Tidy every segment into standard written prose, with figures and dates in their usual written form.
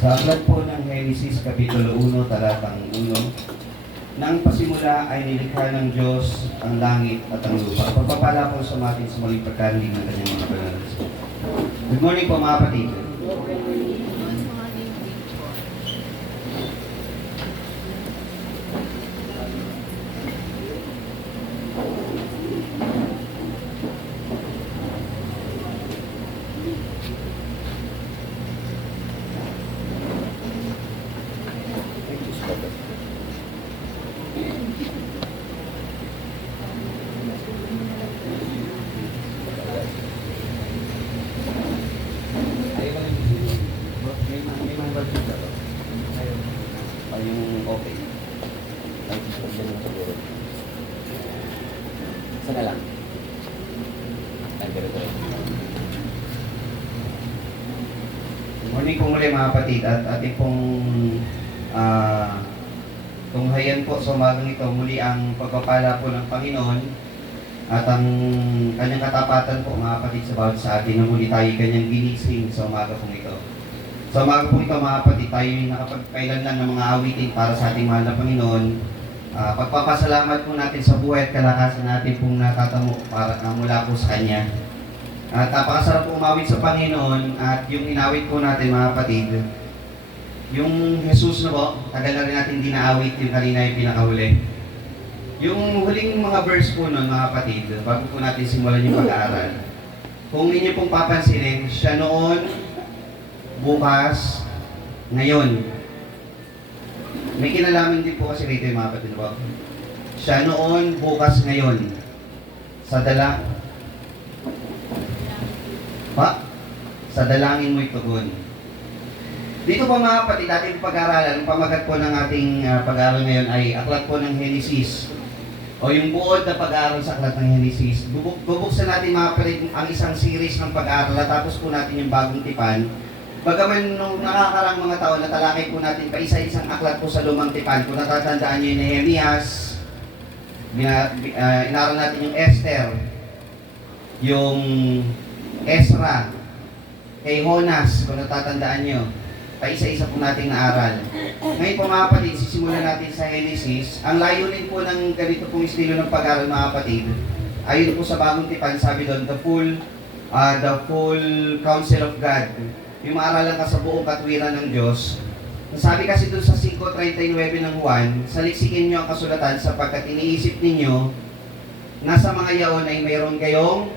Sa aklat po ng Genesis Kapitulo 1, talatang 1, nang pasimula ay nilikha ng Diyos ang langit at ang lupa. Pagpapala po sa atin sa muling pagkaling ng kanyang mga banal. Good morning po mga kapatid. Yung okay. Isa na lang. Good morning po muli mga kapatid at ating pong tunghayan po sa umagang ito muli ang pagpapala po ng Panginoon at ang kanyang katapatan po mga kapatid sa bawat sa atin na muli tayo kanyang ginising sa umaga pong ito. Sa umaga po ito mga kapatid, tayo nakapagkailanlan ng mga awitin para sa ating mahal na Panginoon. Pagpapasalamat po natin sa buhay at kalakasan natin pong natatamo para mula po sa Kanya. At napakasarap po umawit sa Panginoon at yung inawit po natin mga kapatid, yung Jesus na po, tagal na rin natin hindi naawit yung kanina yung pinakahuli. Yung huling mga verse po nun mga kapatid, bago po natin simulan yung pag-aaral, kung inyo pong papansinin, siya noon, bukas, ngayon. May kinalaman din po kasi rito yung mga kapatid po. Siya noon, bukas, ngayon. Sa dalangin mo'y tugon. Dito po mga kapatid, ating pag-aaralan, ang pamagat po ng ating pag-aaral ngayon ay aklat po ng Genesis. O yung buod na pag-aaral sa aklat ng Genesis. Bubuksan natin mga kapatid ang isang series ng pag-aaral at tapos po natin yung bagong tipan. Bagaman nung nakakarang mga taon, natalakay po natin pa isa-isang aklat po sa lumang tipan. Kung natatandaan nyo yung Nehemias, inaral natin yung Esther, yung Ezra, kay Jonas, kung natatandaan nyo, pa isa-isa po natin naaral. Ngayon po mga kapatid, sisimulan natin sa Genesis. Ang layunin po ng ganito pong estilo ng pag-aaral mga kapatid, ayon po sa bagong tipan, sabi doon, the full counsel of God. Yung maaralan ka sa buong katwiran ng Diyos. Sabi kasi doon sa 5:39 ng Juan, saliksikin nyo ang kasulatan sapagkat iniisip ninyo na sa mga yaon ay mayroon kayong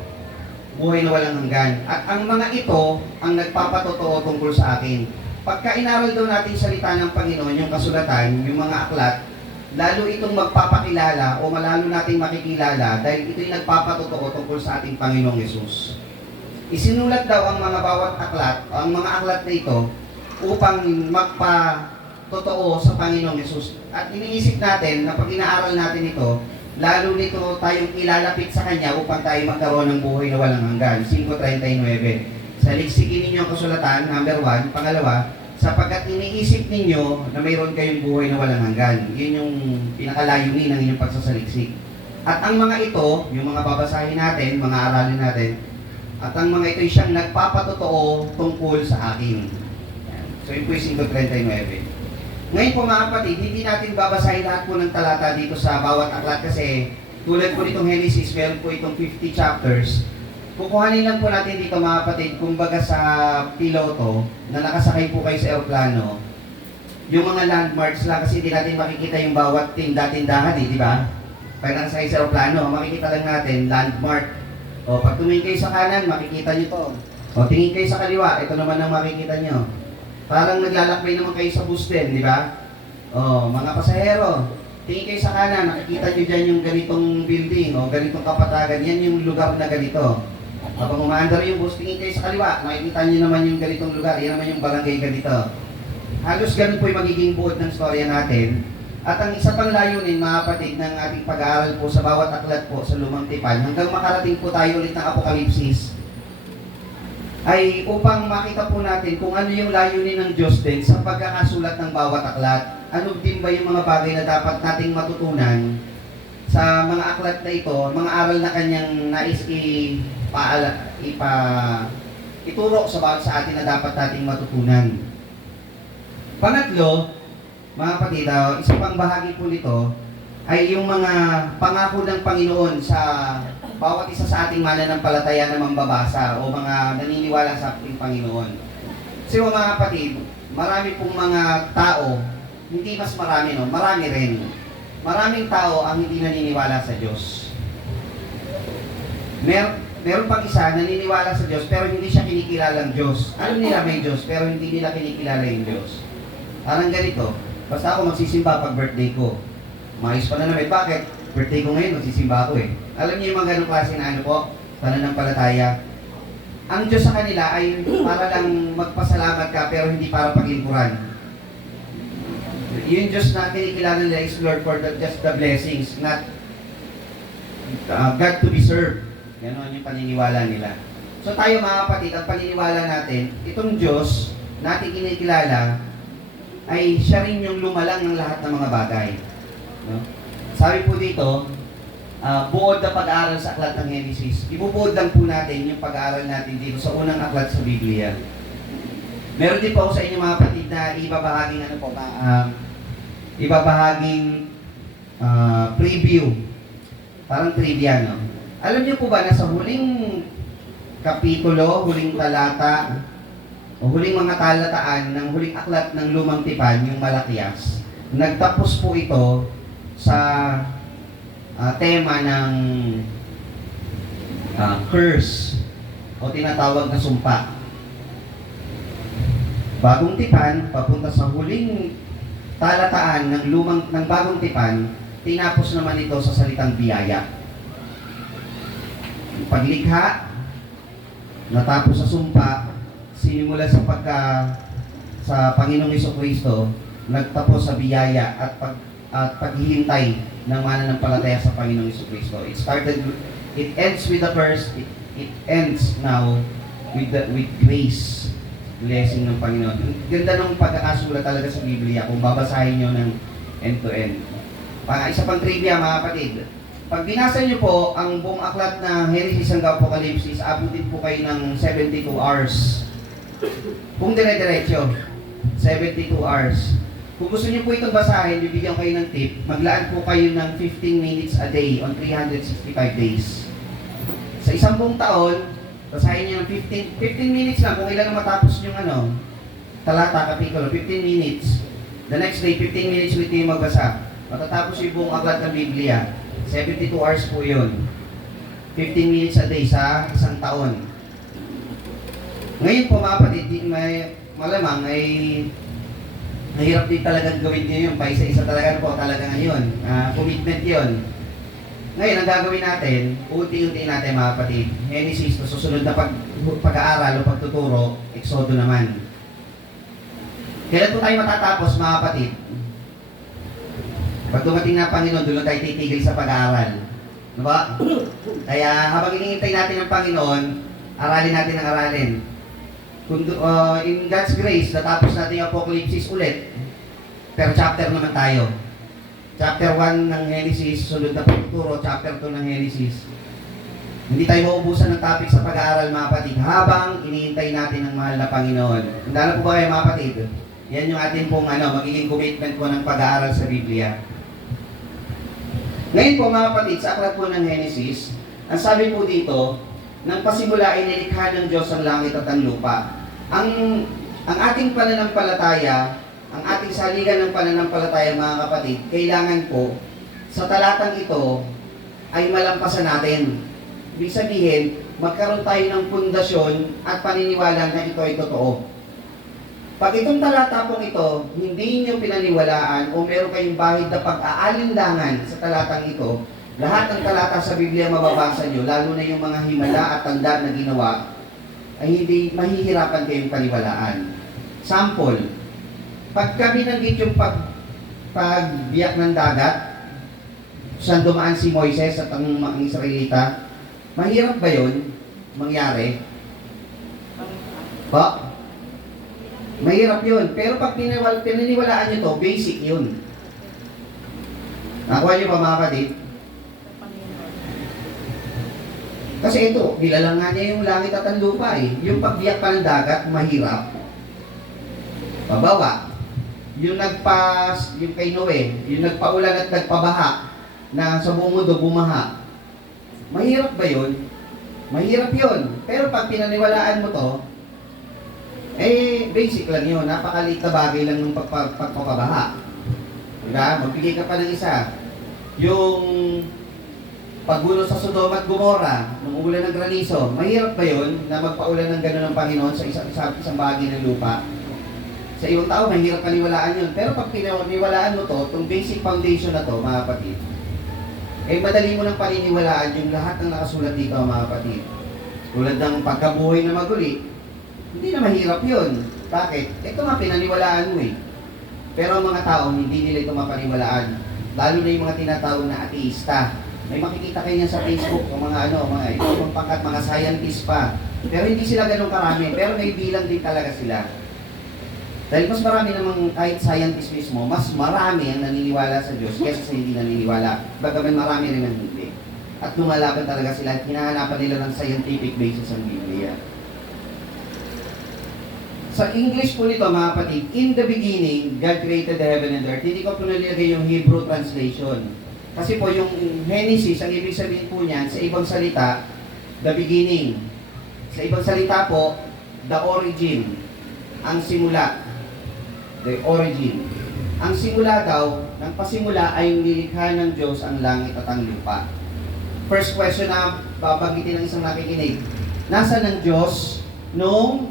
buhay na walang hanggan. At ang mga ito ang nagpapatotoo tungkol sa akin. Pagka inaral daw natin salita ng Panginoon, yung kasulatan, yung mga aklat, lalo itong magpapakilala o malalo nating makikilala dahil ito'y nagpapatotoo tungkol sa ating Panginoong Yesus. Isinulat daw ang mga bawat aklat, ang mga aklat na ito, upang magpatotoo sa Panginoong Yesus. At iniisip natin na pag inaaral natin ito, lalo nito tayong ilalapit sa Kanya upang tayo magkaroon ng buhay na walang hanggan. 5:39. Saliksikin ninyo ang kasulatan, number 1. Pangalawa, sapagkat iniisip ninyo na mayroon kayong buhay na walang hanggan. Yun yung pinakalayunin ng inyong pagsasaliksik. At ang mga ito, yung mga babasahin natin, mga aralin natin, at ang mga ito'y siyang nagpapatotoo tungkol sa akin. So yun po yung 5:39. Ngayon po mga kapatid, hindi natin babasahin lahat po ng talata dito sa bawat aklat kasi tulad po nitong Genesis, meron po itong 50 chapters. Kukuhanin lang po natin dito mga kapatid, kumbaga sa piloto na nakasakay po kayo sa aeroplano, yung mga landmarks lang kasi hindi natin makikita yung bawat tindahan di ba? Pag nakasakay sa aeroplano, makikita lang natin landmark. O, pag tumingin kayo sa kanan, makikita nyo to. O, tingin kayo sa kaliwa, ito naman ang makikita nyo. Parang naglalakbay naman kayo sa bus din, di ba? O, mga pasahero, tingin kayo sa kanan, nakikita nyo dyan yung ganitong building o ganitong kapatagan. Yan yung lugar na ganito. Kapag umaandar yung bus, tingin kayo sa kaliwa, makikita nyo naman yung ganitong lugar. Yan naman yung barangay ganito. Halos ganun po yung magiging buod ng storya natin. At ang isa pang layunin, mga kapatid, ng ating pag-aaral po sa bawat aklat po sa lumang tipan, hanggang makarating po tayo ulit ng Apokalipsis, ay upang makita po natin kung ano yung layunin ng Diyos din sa pagkakasulat ng bawat aklat. Ano din ba yung mga bagay na dapat nating matutunan sa mga aklat na ito, mga aral na kanyang nais ituro sa bawat sa atin na dapat nating matutunan. Pangatlo, mga kapatid, isa pang bahagi po nito ay yung mga pangako ng Panginoon sa bawat isa sa ating mananampalataya na mambabasa o mga naniniwala sa ating Panginoon. Kasi mga kapatid, marami pong mga tao, hindi mas marami, no? Marami rin. Maraming tao ang hindi naniniwala sa Diyos. Meron pang isa naniniwala sa Diyos pero hindi siya kinikilalang Diyos. Alam nila may Diyos pero hindi nila kinikilala yung Diyos. Parang ganito, basta ako magsisimba pag birthday ko. Maayos pa na namin. Bakit? Birthday ko ngayon, magsisimba ako eh. Alam niyo yung mga ganong klase na ano po, pananampalataya. Ang Diyos sa kanila ay para lang magpasalamat ka pero hindi para paglingkuran. Yung Diyos na kinikilala nila is Lord for just the blessings, not God to be served. Ganon yung paniniwala nila. So tayo mga kapatid, ang paniniwala natin, itong Diyos natin kinikilala ay siya rin yung lumalang ng lahat ng mga bagay. No? Sabi po dito, buod na pag-aaral sa aklat ng Genesis. Ibubuod lang po natin yung pag-aaral natin dito sa unang aklat sa Biblia. Meron din po ako sa inyo mga kapatid na ibabahaging preview. Parang trivia, no? Alam niyo po ba na sa huling kapitulo, huling talata, o huling mga talataan ng huling aklat ng Lumang Tipan, yung Malakias, nagtapos po ito sa tema ng curse o tinatawag na sumpa. Bagong Tipan, papunta sa huling talataan ng Bagong Tipan, tinapos naman ito sa salitang biyaya. Paglikha, natapos sa sumpa, sinimula sa Panginoong Jesucristo, nagtapos sa biyaya at paghihintay ng mananampalataya sa Panginoong Jesucristo. It ends with the curse, it ends now with grace, blessing ng Panginoon. Ganda ng pagkakasulat talaga sa Biblia kung babasahin nyo ng end to end. Isa pang trivia mga kapatid, pag binasa nyo po ang buong aklat na Genesis hanggang Apocalypse, abutin po kayo ng 72 hours. Kung dire-diretso, 72 hours. Kung gusto niyo po itong basahin, bibigyan kayo ng tip, maglaan po kayo ng 15 minutes a day on 365 days. Sa isang buong taon, basahin niyo ng 15 minutes lang kung ilan ang matapos yung talata, kapitulo, 15 minutes. The next day, 15 minutes ulit yung magbasa. Matatapos yung buong aklat ng Biblia. 72 hours po yun. 15 minutes a day sa isang taon. Ngayon po mga kapatid, malamang ay mahirap din talagang gawin niyo yun. Paisa-isa talaga po talaga ngayon. Commitment yun. Ngayon, ang gagawin natin, unti-unti natin mga kapatid. Genesis, na susunod na pag-aaral o pagtuturo, Exodo naman. Kailan po tayo matatapos mga kapatid? Pag dumating na Panginoon, doon tayo titigil sa pag-aaral. Diba? Kaya habang hinihintay natin ang Panginoon, aralin natin ang aralin. In God's grace, natapos natin yung Apocalypse ulit. Per chapter naman tayo. Chapter 1 ng Genesis, sunod na pagtuturo, chapter 2 ng Genesis. Hindi tayo maubusan ng topic sa pag-aaral mga kapatid habang inihintay natin ang mahal na Panginoon. Handa na po ba kayo mga kapatid? Yan yung ating pong magiging commitment po ng pag-aaral sa Biblia. Ngayon po mga kapatid, sa aklat po ng Genesis, ang sabi po dito, nang pasimula ay nilikha ng Diyos ang langit at ang lupa. Ang ating pananampalataya, ang ating saligan ng pananampalataya mga kapatid, kailangan po sa talatang ito ay malampasan natin. Ibig sabihin, magkaroon tayo ng pundasyon at paniniwala na ito ay totoo. Pag itong talata pong ito, hindi nyo pinaniwalaan o meron kayong bahid na pag-aalinlangan sa talatang ito, lahat ng talata sa Biblia mababasa nyo, lalo na yung mga himala at tanda na ginawa, ay hindi mahihirapan kayong paniwalaan. Sample, pagka binanggit yung pagbiyak ng dagat, saan dumaan si Moises at ang mga Israelita, mahirap ba yun mangyari? Pa? Mahirap yun. Pero pag pinaniwalaan nyo to, basic yun. Nakuha nyo pa mga kapatid? Kasi ito, nilalang nga niya yung langit at ang lupa eh. Yung pagbiyak pa ng dagat, mahirap. Pababa. yung kay Noe, yung nagpaulan at nagpabaha, na sa buong mundo bumaha. Mahirap ba yun? Mahirap yun. Pero pag pinaniwalaan mo to, basic lang yun. Napakaliit na bagay lang ng pagpapabaha. Diba? Magbigay ka pa ng isa. Yung paggulo sa Sodoma at Gomora, nung ulan ng granizo, mahirap ba yun na magpaulan ng gano'n ng Panginoon sa isang bagay ng lupa? Sa ibang tao, mahirap paniwalaan yun. Pero pag pinaniwalaan mo to, itong basic foundation na to, mga kapatid, madali mo nang paniniwalaan yung lahat ng nakasulat dito, mga kapatid. Tulad ng pagkabuhay na maguli, hindi na mahirap yun. Bakit? Ito nga pinaniwalaan mo eh. Pero ang mga tao, hindi nila ito mapaniwalaan. Lalo na yung mga tinatawag na ateista. May makikita kayo niyan sa Facebook, yung mga mga ibang pangkat, mga scientist pa. Pero hindi sila ganun karami, pero may bilang din talaga sila. Dahil mas marami namang kahit scientist mismo, mas marami ang naniniwala sa Diyos kaysa sa hindi naniniwala. Bagaman marami rin ang hindi. At lumalaban talaga sila at hinahanapan nila ng scientific basis ang Biblia. Sa English po nito, mga kapatid, in the beginning, God created the heaven and earth. Hindi ko po nilagay yung Hebrew translation. Kasi po yung Genesis, ang ibig sabihin po niyan, sa ibang salita, the beginning. Sa ibang salita po, the origin. Ang simula. The origin. Ang simula daw, ng pasimula ay nilikha ng Diyos ang langit at ang lupa. First question na babanggitin ng isang nakikinig. Nasaan ang Diyos nung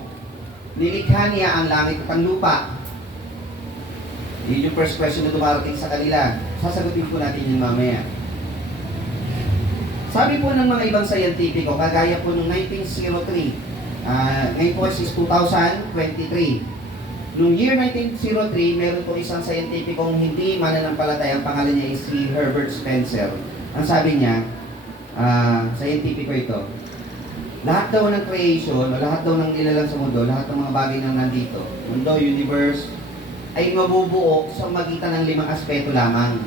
nilikha niya ang langit at ang lupa? Yun yung first question na dumarating sa kanila. Sasagutin po natin yun mamaya. Sabi po ng mga ibang scientifico, kagaya po noong 1903, ngayon po is 2023. Noong year 1903, meron po isang scientificong hindi mananampalataya, ang pangalan niya is si Herbert Spencer. Ang sabi niya, scientifico ito, lahat daw ng creation, o lahat daw ng nilalang sa mundo, lahat ng mga bagay na nandito, mundo, universe, ay mabubuo sa magitan ng 5 aspeto lamang.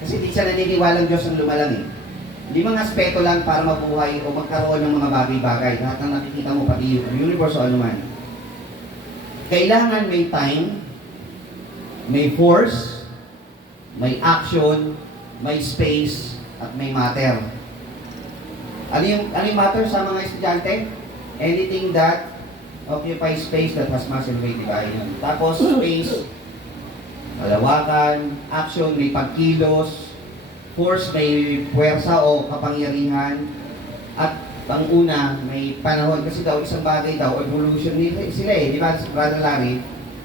Kasi di siya naniniwalang Diyos ang lumalang eh. 5 aspeto lang para mabuhay o magkaroon ng mga bagay-bagay. Lahat ng nakikita mo, pati yung universe o anuman. Kailangan may time, may force, may action, may space, at may matter. Ano yung matter sa mga estudyante? Anything that occupies space that has mass and weight, diba? Yun. Tapos space, malawakan, action, may pagkilos, force, may puwersa o kapangyarihan, at pang-una, may panahon kasi daw isang bagay daw, evolution sila eh, di ba, Brother Larry?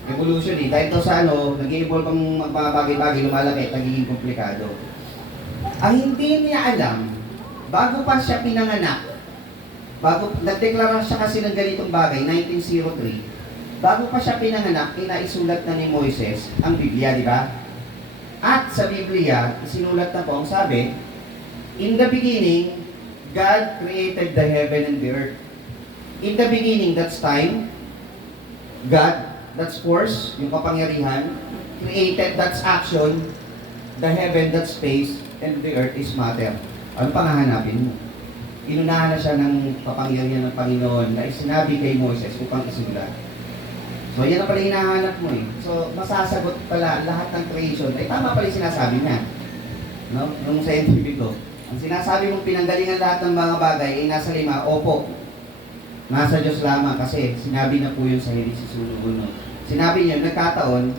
Evolution eh, dahil daw sa nag-evolve ang mga bagay-bagay, lumalaki, nagiging komplikado. Ang hindi niya alam, bago pa siya pinanganak, nagdeklara siya kasi ng ganitong bagay, 1903, bago pa siya pinanganak, inaisulat na ni Moises ang Biblia, di ba? At sa Biblia, isinulat na po ang sabi, in the beginning, God created the heaven and the earth. In the beginning, that's time. God, that's force, yung kapangyarihan. Created, that's action. The heaven, that's space. And the earth is matter. Ano pang hahanapin mo? Inunahan na siya ng kapangyarihan ng Panginoon na sinabi kay Moises upang isulat. So, yan ang pala hinahanap mo eh. So, masasagot pala lahat ng creation. Ay, tama pala yung sinasabi niya. No? Nung scientific ko. Ang sinasabi mong pinanggalingan lahat ng mga bagay ay nasa 5, opo. Nasa Diyos lamang kasi sinabi na po yun sa Genesis 1:1. Sinabi niya, nagkataon,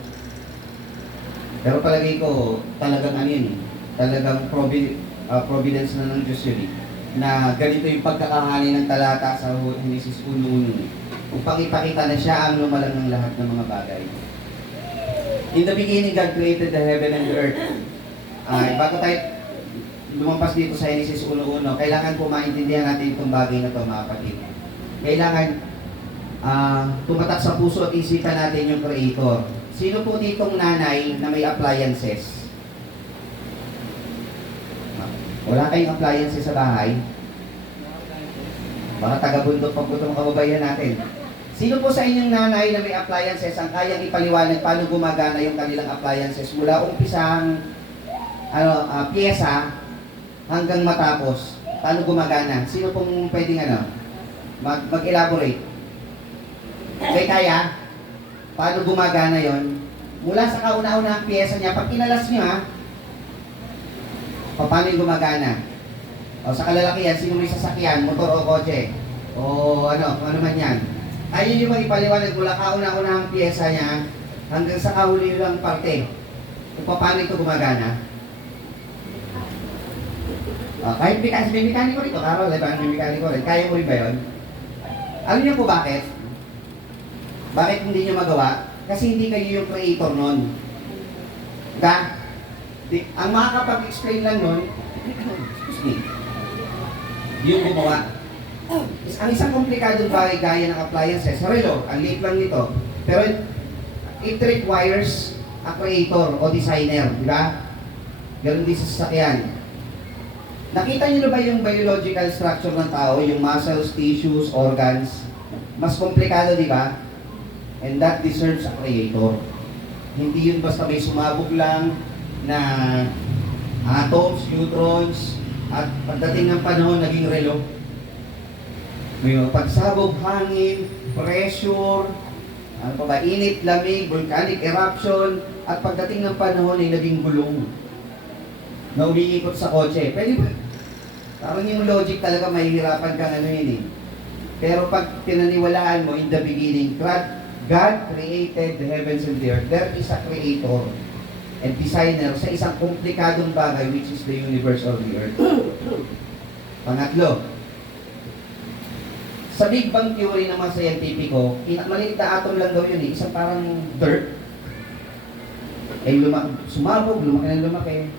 pero palagay ko, talagang yun eh. Talagang providence na ng Diyos yun eh. Na ganito yung pagkakahani ng talata sa Genesis 1:1 eh. Upang ipakita na siya ang lumalang ng lahat ng mga bagay. In the beginning, God created the heaven and the earth. Bago tayo lumampas dito sa Genesis 1:1, kailangan po maintindihan natin itong bagay na ito, mga kapatid. Kailangan tumatak sa puso at isipan natin yung Creator. Sino po ditong nanay na may appliances? Wala kayong appliances sa bahay? Mga taga-bundok pa po itong kababayan natin. Sino po sa inyong nanay na may appliances ang kayang ipaliwanag paano gumagana yung kanilang appliances mula umpisang pyesa hanggang matapos? Paano gumagana? Sino pong pwedeng mag-elaborate? Kaya, paano gumagana yon? Mula sa kauna-unahang piyesa niya, pag kinalas nyo ha, paano yung gumagana? O sa kalalakihan, sino may sasakyan, motor o kotse? O ano man yan. Ayun yung ipaliwanag mula kauna-unahang piyesa niya hanggang sa kahuli lang parte. Kung paano ito gumagana. Kahit may mekaniko rito, Carol, may mekaniko rin. Kaya mo rin ba yun? Alam niyo po bakit? Bakit hindi niyo magawa? Kasi hindi kayo yung creator nun. Ang makakapag-explain lang nun, excuse me, yung gumawa. Ang isang komplikadong bagay gaya ng appliances, relo, ang liit lang nito, pero it requires a creator o designer, di ba? Ganun din sa sasakyan. Nakita niyo na ba yung biological structure ng tao, yung muscles, tissues, organs? Mas komplikado, di ba? And that deserves a creator. Hindi yun basta may sumabog lang na atoms, neutrons, at pagdating ng panahon, naging relo. May pagsabog, hangin, pressure, ano pa ba, init, lamig, volcanic eruption, at pagdating ng panahon ay naging gulong na umiikot sa kotse. Pwede ba? Parang yung logic talaga mahihirapan kang ano yun eh. Pero pag pinaniwalaan mo, in the beginning, God created the heavens and the earth. There is a creator and designer sa isang komplikadong bagay which is the universe or the earth. Pangatlo, sa Big Bang Theory naman sa scientifico, maliit na atom lang daw yun eh, isang parang dirt. Ay sumabog, lumaki ng lumaki.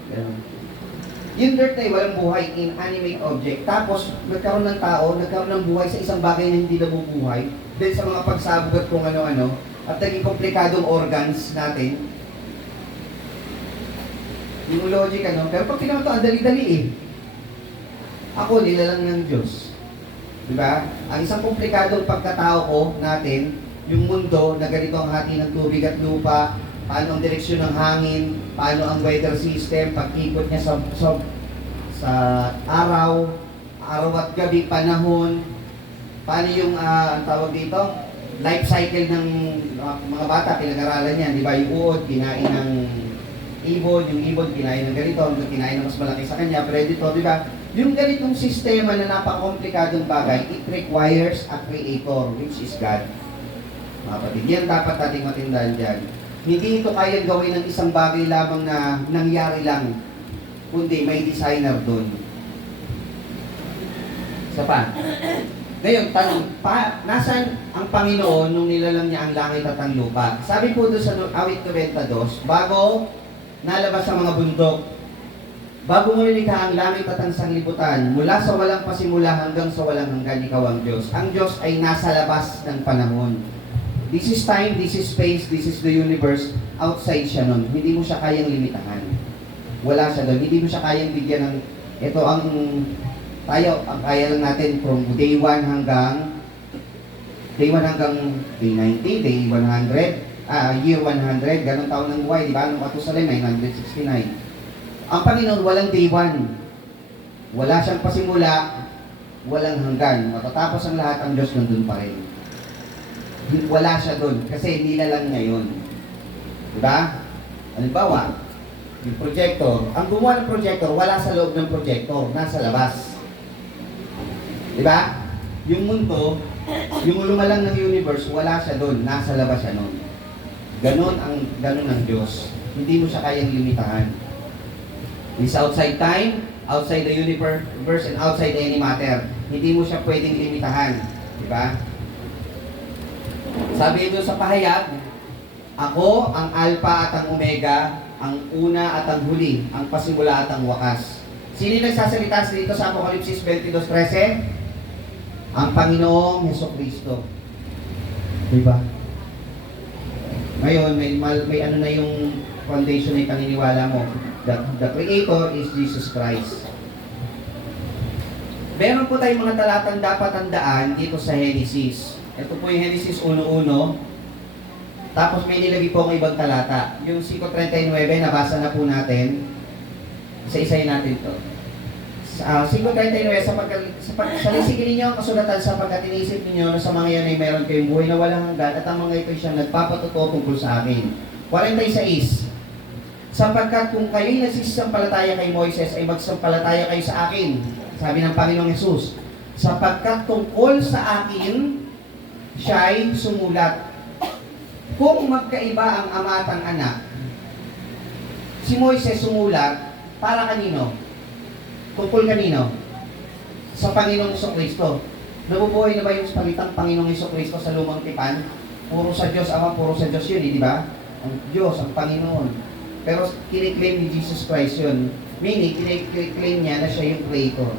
Yung dirt na walang buhay, inanimate object. Tapos, nagkaroon ng tao, nagkaroon ng buhay sa isang bagay na hindi nabubuhay. Dahil sa mga pagsabog at kung ano-ano, at naging komplikadong organs natin. Yung logic, pero pag pinaka ito, ang dali-dali eh. Ako, nilalang ng Diyos. Diba? Ang isang komplikadong pagkatao ko natin, yung mundo na ganito ang hati ng tubig at lupa, paano ang direksyon ng hangin, paano ang weather system, pag-ikot niya sa araw at gabi, panahon, paano yung, ang tawag dito, life cycle ng mga bata, pinag-aralan yan, di ba? Yung uod, kinain ng ibon, yung ibon, kinain ng ganito, hanggang kinain ng mas malaki sa kanya, predator, di ba? Yung ganitong sistema na napaka-komplikadong bagay, it requires a creator, which is God. Mga kapatid, yan dapat nating matindaan dyan. Hindi ito kayang gawin ng isang bagay lamang na nangyari lang, kundi may designer doon. Isa pa. Ngayon, tanong, nasan ang Panginoon nung nilalang niya ang langit at ang lupa? Sabi po doon sa awit 92, bago nalabas ang mga bundok, bago mo nilikha ang langit at ang sanglibutan, mula sa walang pasimula hanggang sa walang hanggan, ikaw ang Diyos. Ang Diyos ay nasa labas ng panahon. This is time, this is space, this is the universe. Outside siya nun. Hindi mo siya kayang limitahan. Wala siya doon. Hindi mo siya kayang bigyan ng, ito ang kaya lang natin from day 1 hanggang day 90, day 100, year 100, ganong taon ng buhay, di ba? Nung Matusalem, 969. Ang Panginoon, walang day 1. Wala siyang pasimula, walang hanggan. Matatapos ang lahat, ang Diyos nandun pa rin. Wala siya doon kasi nilalang niya yun. Diba? Halimbawa, yung projector, ang gumawa ng projector, wala sa loob ng projector, nasa labas. Diba? Yung mundo, yung lumalang ng universe, wala siya doon, nasa labas siya noon. Ganon ang Diyos. Hindi mo siya kayang limitahan. He's outside time, outside the universe, and outside any matter. Hindi mo siya pwedeng limitahan. Diba? Sabi doon sa pahayag, ako ang Alpha at ang Omega, ang una at ang huli, ang pasimula at ang wakas. Sino nagsasalita dito sa Apokalipsis 22:13? Ang Panginoong Hesukristo. Diba? Ngayon, may ano na yung foundation na paniniwala mo. The Creator is Jesus Christ. Meron po tayong mga talatang dapat tandaan dito sa Genesis. Ito po yung Genesis 1:1. Tapos may nilagay po ang ibang talata. Yung 5:39, nabasa na po natin. Isa-isayin natin ito. 5:39, salisigin ninyo ang kasulatan sapagkat inisip ninyo na sa mga yan ay meron kayong buhay na walang hanggan at ang mga ito siyang nagpapatuto tungkol sa akin. 46. Sapagkat kung kayo'y nagsisampalataya kay Moises, ay magsampalataya kayo sa akin. Sabi ng Panginoong Hesus, sapagkat tungkol sa akin, siya'y sumulat. Kung magkaiba ang ama at ang anak, si Moises sumulat para kanino? Tungkol kanino? Sa Panginoong Hesukristo. Nabubuhay na ba yung salitang Panginoong Hesukristo sa lumang tipan? Puro sa Diyos Ama, puro sa Diyos yun, di ba? Ang Diyos, ang Panginoon. Pero kiniklaim ni Jesus Christ yun. Meaning, kiniklaim niya na siya yung Creator.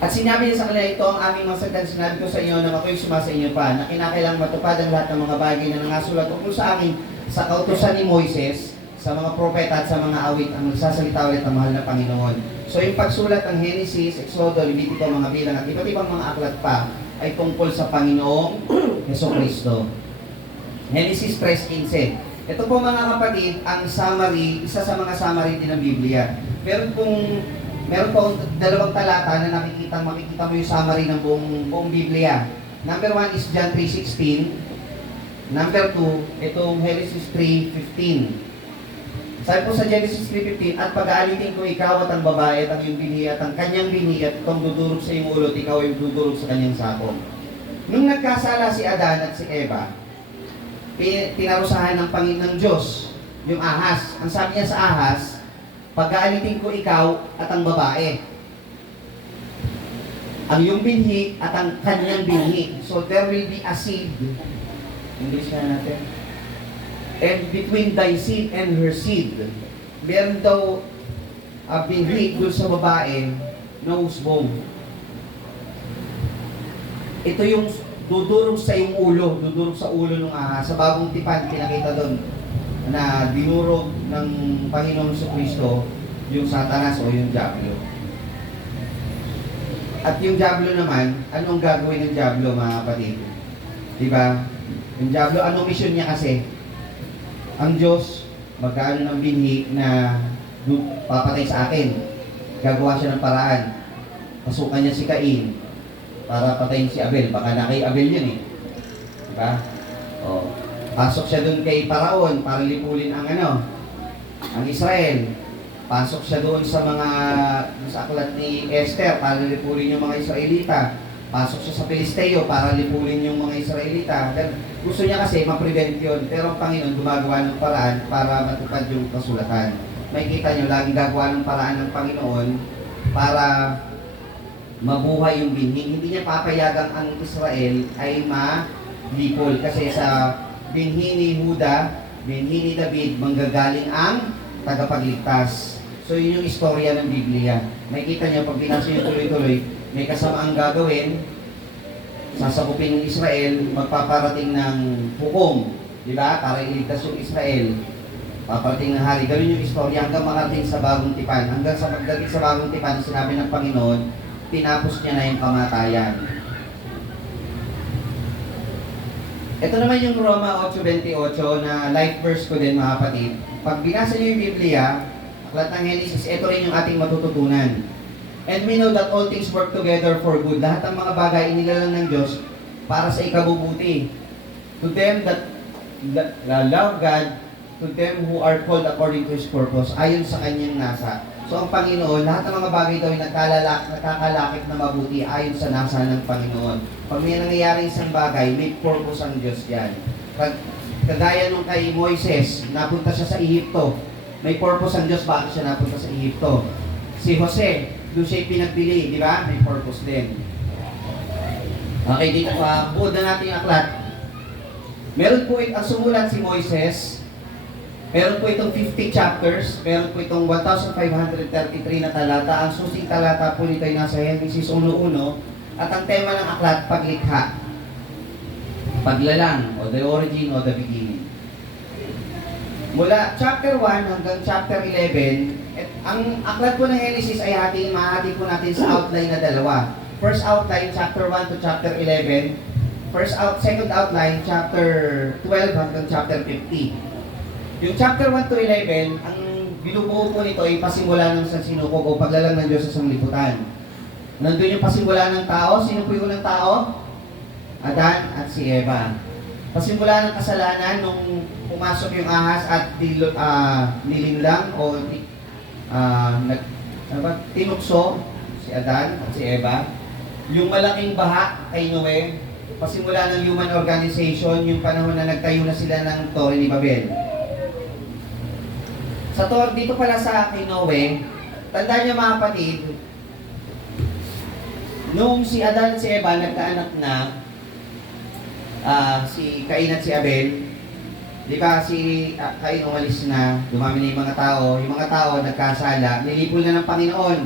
At sinabi niya sa kanila, ito ang aming mga sagdan, sinabi ko sa inyo nang ako'y sumasa inyo pa, na kinakailangang matupad ang lahat ng mga bagay na nangasulat tungkol sa akin sa kautusan ni Moises, sa mga propeta at sa mga awit ang magsasalita ulit ng mahal na Panginoon. So yung pagsulat ng Genesis, Exodo, Levitico, mga bilang at iba't ibang mga aklat pa ay tungkol sa Panginoong Hesukristo. Genesis 3:15. Ito po mga kapatid, ang summary, isa sa mga summary din ng Biblia. Meron po dalawang talata na makikita mo yung summary ng buong Biblia. Number 1 is John 3:16. Number 2, itong Genesis 3:15. Sabi po sa Genesis 3:15, at pag-aalitin ko ikaw at ang babae at ang iyong binhi at ang kanyang binhi at itong dudurog sa iyong ulo at ikaw ay dudurog sa kanyang sakong. Nung nagkasala si Adan at si Eva, pinarusahan ng Panginoon ng Diyos yung ahas. Ang sabi niya sa ahas, pag-aalitin ko ikaw at ang babae, ang iyong binhi at ang kanyang binhi. So there will be a seed. English na natin. And between thy seed and her seed, meron daw binhi doon sa babae na usbong. Ito yung dudurog sa iyong ulo, dudurog sa ulo ng ahas. Sa bagong tipan, pinakita doon na dinurog ng Panginoong Jesucristo yung Satanas o yung Diablo. At yung Diablo naman, anong gagawin ng Diablo, mga kapatid? Diba? Yung Diablo, anong mission niya kasi? Ang Diyos, magkaano ng binhi na papatay sa akin. Gagawa siya ng paraan. Pasukan niya si Cain para patayin si Abel. Baka na kay Abel yun eh. Diba? O, pasok siya dun kay Paraon para lipulin ang Israel. Pasok siya doon sa aklat ni Esther para lipulin yung mga Israelita. Pasok siya sa Pilisteo para lipulin yung mga Israelita. Gusto niya kasi ma-prevent yun. Pero ang Panginoon gumagawa ng paraan para matupad yung kasulatan. Makikita nyo, laging gagawa ng paraan ng Panginoon para mabuhay yung binhi. Hindi niya papayagang ang Israel ay malipol. Kasi sa binhi ni Huda, binhi ni David, manggagaling ang tagapagligtas. So yun yung istorya ng Biblia. Makikita nyo, pag binasa nyo tuloy-tuloy, may kasamaang gagawin, sasakupin ng Israel, magpaparating ng hukom, di ba? Para iligtas yung Israel. Paparating ng hari. Ganun yung istorya hanggang makarating sa bagong tipan. Hanggang sa pagdating sa bagong tipan, sinabi ng Panginoon, tinapos niya na yung kamatayan. Ito naman yung Roma 8:28 na life verse ko din, mga kapatid. Pag binasa niyo yung Biblia, aklat ng Genesis, ito rin yung ating matututunan. And we know that all things work together for good. Lahat ng mga bagay inilalang ng Diyos para sa ikabubuti. To them that love God, to them who are called according to His purpose, ayon sa kanyang nasa. So ang Panginoon, lahat ng mga bagay daw ay nagkakalakip na mabuti ayon sa nasa ng Panginoon. Pag may nangyayari isang bagay, may purpose ang Diyos yan. Kagaya nung kay Moises, napunta siya sa Ehipto. May purpose ang Diyos bakit siya napunta sa Ehipto. Si Jose, doon siya pinagpili, di ba? May purpose din. Okay, dito pa, buod na natin yung aklat. Meron po ang sumulat si Moises. Meron po itong 50 chapters. Meron po itong 1,533 na talata. Ang susing talata po nito ay nasa Genesis 1:1. At ang tema ng aklat, paglikha. Paglalang, o the origin o the beginning. Mula chapter 1 hanggang chapter 11, ang aklat po ng Genesis ay mahati po natin sa outline na dalawa. First outline, chapter 1 to chapter 11. Second outline, chapter 12 hanggang chapter 50. Yung chapter 1 to 11, ang binubuo po nito ay pasimula ng sansinukog o paglalang ng Diyos sa sanglibutan. Nandun yung pasimula ng tao. Sino po yung unang tao? Adan at si Eva. Pasimula ng kasalanan nung pumasok yung ahas at nilinlang o tinukso si Adan at si Eva. Yung malaking baha kay Noe, pasimula ng human organization, yung panahon na nagtayo na sila ng Torre ni Babel. Dito pala sa kay Noe, tandaan niyo mga kapatid, nung si Adan at si Eva nagkaanak na, si Cain at si Abel, di ba si Cain umalis na, dumami na yung mga tao nagkasala, nilipol na ng Panginoon.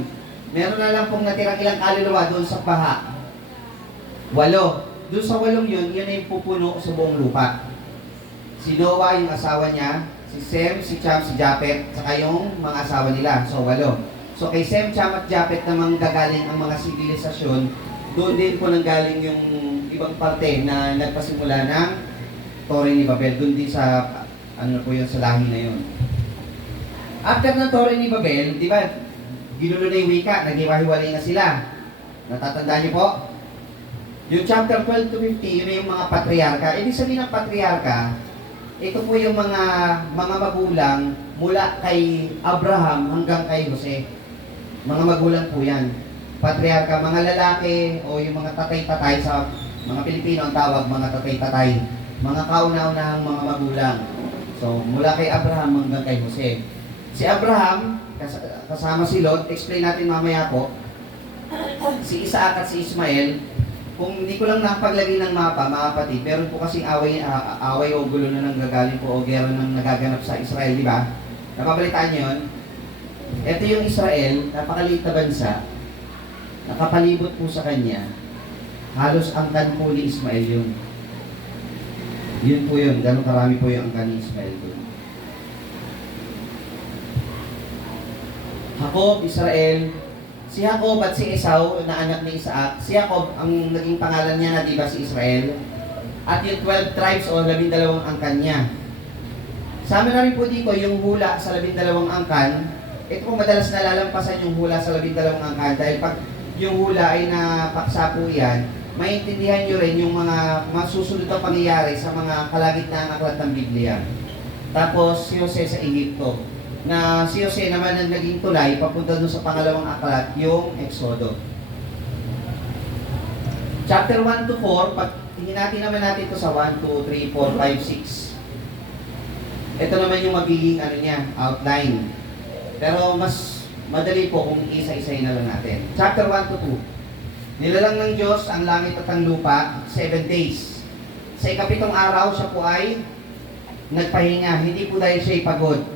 Meron na lang pong natirang ilang kaluluwa doon sa baha. 8. Doon sa 8 yun na yung pupuno sa buong lupa. Si Noah, yung asawa niya, si Sem, si Cham, si Japet, saka yung mga asawa nila. So 8. So kay Sem, Cham at Japet namang gagaling ang mga sibilisasyon, doon din po nanggaling yung ibang parte na nagpasimula ng Torre ni Babel. Doon din sa, ano po yun, sa lahi na yun. After ng Torre ni Babel, di ba, ginulo na yung wika, naghiwa-hiwalay na sila. Natatandaan niyo po? Yung chapter 12 to 50, yun na yung mga patriarka. Ibig sabihin ng patriarka, ito po yung mga magulang mula kay Abraham hanggang kay Jose. Mga magulang po yan. Patriarka, mga lalaki o yung mga tatay-tatay sa mga Pilipino ang tawag, mga tatay-tatay. Mga kauna-unahang mga magulang. So, mula kay Abraham hanggang kay Jose. Si Abraham, kasama si Lot, explain natin mamaya po. Si Isaac at si Ismael, kung hindi ko lang napaglagay ng mapa, mga kapatid, meron po kasing away o gulo na nanggagaling po o gera nang nagaganap sa Israel, di ba? Napabalitaan niyo yun? Ito yung Israel, napakaliit na bansa, nakapalibot po sa kanya, halos angkan po ni Ismael yun. Yun po yun, gano'ng karami po yung angkan ni Ismael doon. Jacob, Israel, si Jacob at si Esau na anak ni Isaac. Si Jacob, ang naging pangalan niya na di ba si Israel? At yung 12 tribes o 12 angkan niya. Sa amin na rin po dito, yung hula sa 12 angkan, ito po madalas nalalampasan yung hula sa 12 angkan dahil pag yung hula ay napaksa po yan, maintindihan nyo rin yung mga masusunod na pangyayari sa mga kalagitnaan aklat ng Biblia. Tapos si Jose sa Egypto, na si Jose naman ang naging tulay papunta doon sa pangalawang aklat, yung Exodo. Chapter 1 to 4, pag tingin natin ito sa 1, 2, 3, 4, 5, 6. Ito naman yung magiging outline. Pero mas madali po kung isa-isahin na lang natin. Chapter 1 to 2. Nilalang ng Diyos ang langit at ang lupa 7 days. Sa ikapitong araw, siya po ay nagpahinga. Hindi po dahil siya'y pagod.